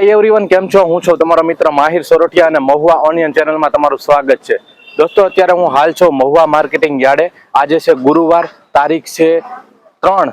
Hi everyone કેમ છો? હું છું તમારો મિત્ર માહિર સોરઠિયા અને મહુવા ઓનિયન ચેનલમાં તમારું સ્વાગત છે. દોસ્તો, અત્યારે હું હાલ છું મહુવા માર્કેટિંગ યાર્ડે. આજે છે ગુરુવાર, તારીખ છે ત્રણ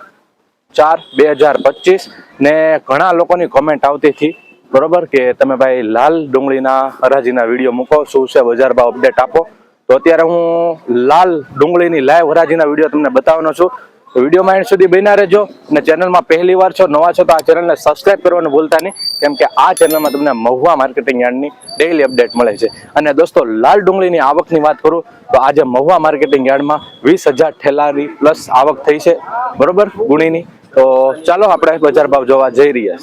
ચાર બે હજાર પચીસ ને ઘણા લોકોની કોમેન્ટ આવતી હતી. બરોબર? કે તમે ભાઈ લાલ ડુંગળીના હરાજીના વીડિયો મૂકો, શું છે બજાર ભાવ અપડેટ આપો? તો અત્યારે હું લાલ ડુંગળીની લાઈવ હરાજીના વીડિયો તમને બતાવવાનો છું. વિડીયોમાં એન્ડ સુધી બન્યા રહેજો અને ચેનલમાં પહેલી વાર છો, નવા છો, તો આ ચેનલને સબસ્ક્રાઇબ કરવાનું ભૂલતા નહીં. કેમ કે આ ચેનલમાં તમને મહુવા માર્કેટિંગ યાર્ડની ડેઇલી અપડેટ મળે છે. અને દોસ્તો, લાલ ડુંગળીની આવકની વાત કરું, તો આજે મહુવા માર્કેટિંગ યાર્ડમાં વીસ હજાર ઠેલાની પ્લસ આવક થઈ છે. બરોબર, ગુણીની? તો ચાલો આપણે બજાર ભાવ જોવા જઈ રહ્યા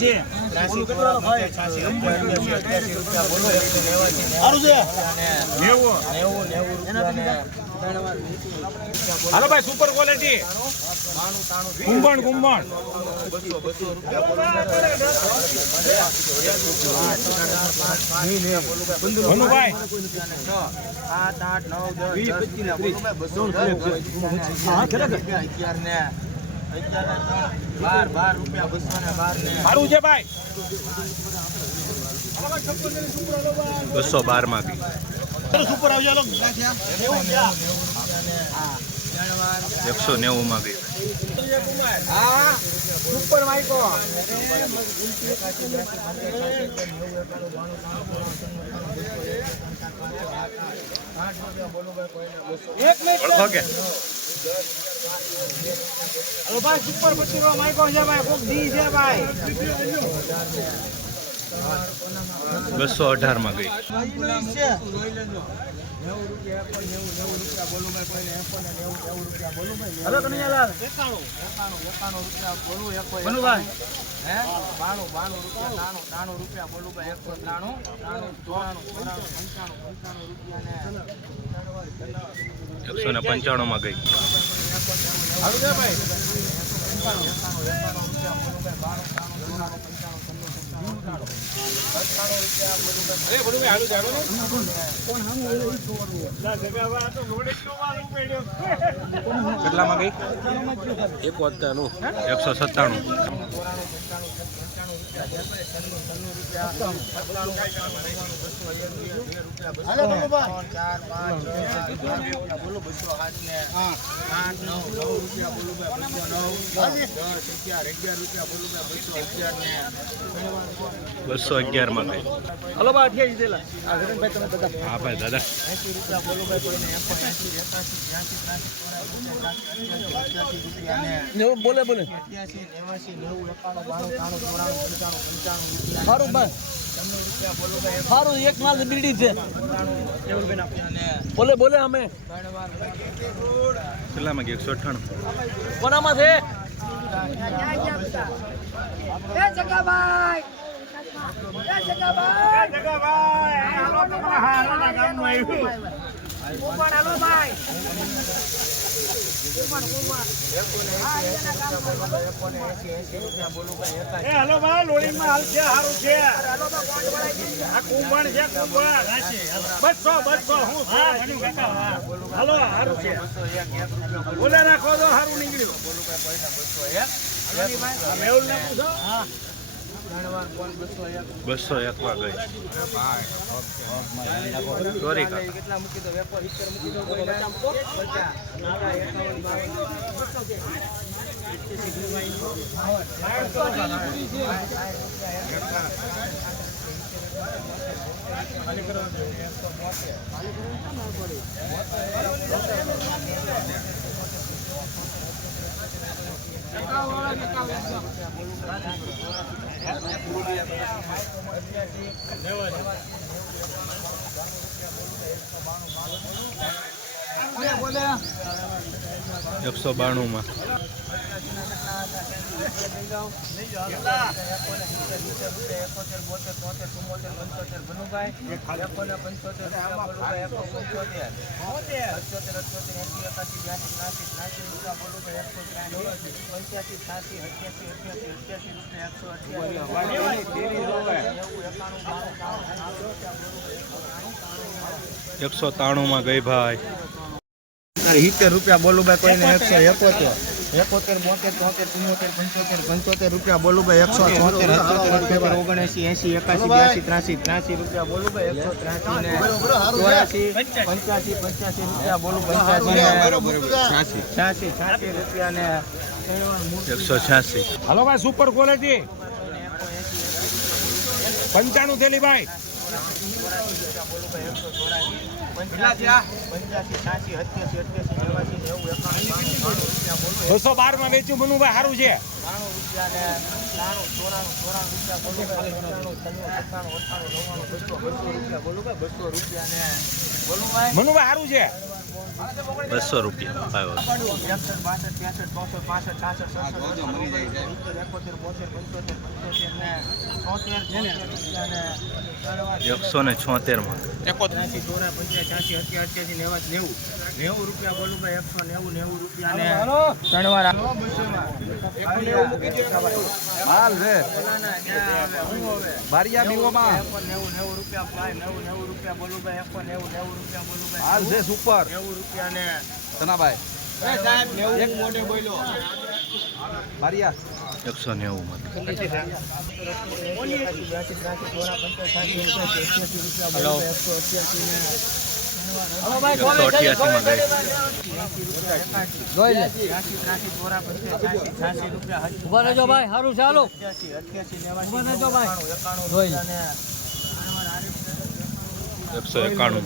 છીએ. હાલો ભાઈ સુપર ક્વોલિટી કુંભણ કુંભણ ભનુભાઈ સાત આઠ નવ દસ રૂપિયા બોલો ભાઈ, બસો બાર રૂપિયા બસો ને બાર ને સારું છે ભાઈ બસો બારમાં બી એકસો નેવુંમાં બી ઓળખો કે હાલો ભાઈ સુપર પચીસ માઇકો છે ભાઈ કોક દી છે ભાઈ. બસો અઢારમાં ગઈ. બાણું બાણું રૂપિયા નાણું નાણું રૂપિયા બોલું ભાઈ એકસો નાણું ચોરાણું ચોરાણું પંચાણું પંચાણું રૂપિયા એકસો ને પંચાણુંમાં ગઈ ભાઈ. કેટલામાં ગઈ? એકોતેરનું એકસો સત્તાણું. બોલો બસો આઠ ને આઠ નવ નવ રૂપિયા બોલું બસો નવ દસ અગિયાર અગિયાર રૂપિયા બોલું બસો અગિયાર ને બસો અગિયારમાં ભાઈ હલો બા અઠ્યાસી દેલા આ તમે બધા હા ભાઈ દાદા. એસી રૂપિયા બોલું ભાઈ બોલે સારું ભાઈ પંદર રૂપિયા. બોલો ભાઈ સારું એક માલ બીડી છે. બોલે બોલે અમે. કેટલામાં એકસો અઠ્ઠાણું? કોનામાં છે? જગાભાઈ! હાલો હા છે સારું છે? આ કુંભણ છે કુંભણ બસો બસો હું હા હા. હાલો સારું છે. બોલું રાખો તો સારું નીકળ્યું. મેહુલ ને પૂછો. કોણ બસો એક એકમાં ગઈ. સોરી કાકા. કેટલા મૂકી એકસો બાણુંમાં. પંચ્યાસી છ્યાસી અઠ્યાસી અઠ્યાસી અઠ્યાસી રૂપિયા એકસો અઠ્યાસી બાણું ત્રાણું એકસો ત્રાણુંમાં ગઈ ભાઈ. સિત્તેર રૂપિયા બોલુભાઈ કોઈને એકસો એકોતેર. એકોતેર બોતેર તોતેર ચુમ્મોતેર પંચોતેર પંચોતેર રૂપિયા બોલું ભાઈ એકસો ચોતેર અઠ્યોતેર અઠ્યોતેર ઓગણએંસી એંસી એકાસી બ્યાસી ત્રાસી ત્રાસી રૂપિયા બોલું ભાઈ એકસો ત્રાસી ને ચોરાસી પંચ્યાસી પંચ્યાસી રૂપિયા બોલું પંચ્યાસી ને છ્યાસી છ્યાસી રૂપિયા ને એકસો છ્યાસી. હાલો ભાઈ સુપર ક્વોલિટી પંચાણું થેલી ભાઈ. બસો બારમાં વેચ્યું મનુભાઈ સારું છે. મનુભાઈ સારું છે. બસો રૂપિયા એકસઠ પાસઠ ત્રેસઠ ચોસઠ પાસઠ છાસઠ એકોતેર બોતેર પંચોતેર પંચોતેર ને એકસો ને છોતેરમાં પંચ્યાસી નેવાસી નેવું નેવું. રૂપિયા બોલું ભાઈ એકસો નેવું નેવું રૂપિયા ને ત્રણ વાર હાલ રે. બારિયા બીવોમાં નેવું નેવું રૂપિયા ભાઈ નેવું નેવું રૂપિયા બોલું ભાઈ એકસો નેવું નેવું રૂપિયા બોલું હાલ ભાઈ છે સુપર. નેવું રૂપિયા ને સનાભાઈ. એક મોઢે બોલો બારિયા એકસો નેવું માં એકસો અઠ્યાસી માં ગઈ. ઊભા રહેજો ભાઈ સારું ચાલો એકસો એકાણું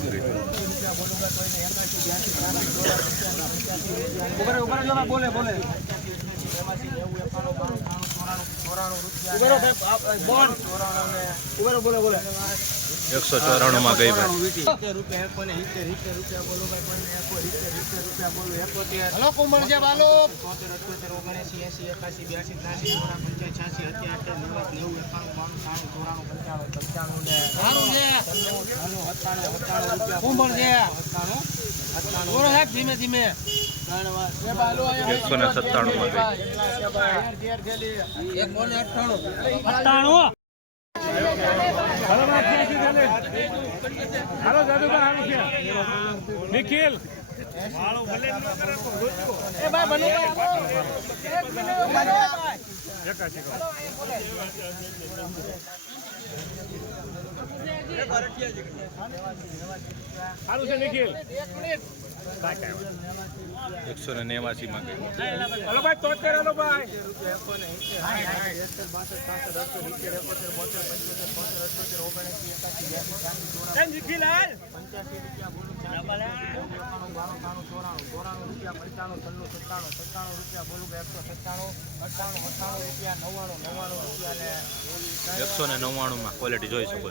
એંસી એકાસી બ્યાસી ત્રાસી ચોરા પંચાયત છ્યાસી અત્યાસી નેવું નેવું એકાણું બાણું ત્રાણું ચોરાણું પંચાણું પંચાણું ને સારું છે. સત્તાણું સત્તાણું રૂપિયા કોમળ છે. સત્તાણું સત્તાણું ધીમે ધીમે. એકસો ને સત્તાણું? માં એક હાલો ભાઈ હાલો દાદુભાઈ સારું છે નિખિલ સારું છે નિખિલ. એકસો ને નેવાસી માં ભાઈ તોતેર હાલો ભાઈ એ નિખિલ હાલ પંચ્યાસી રૂપિયા બોલું ચાલીસ એકાણું બાણું ત્રાણું ચોરાણું ચોરાણું રૂપિયા પંચાણું છન્નું સત્તાણું સત્તાણું રૂપિયા બોલું એકસો સત્તાણું અઠ્ઠાણું અઠ્ઠાણું રૂપિયા નવ્વાણું નવ્વાણું રૂપિયા ને એકસો ને નવ્વાણું માં ક્વોલિટી જોઈ શકો.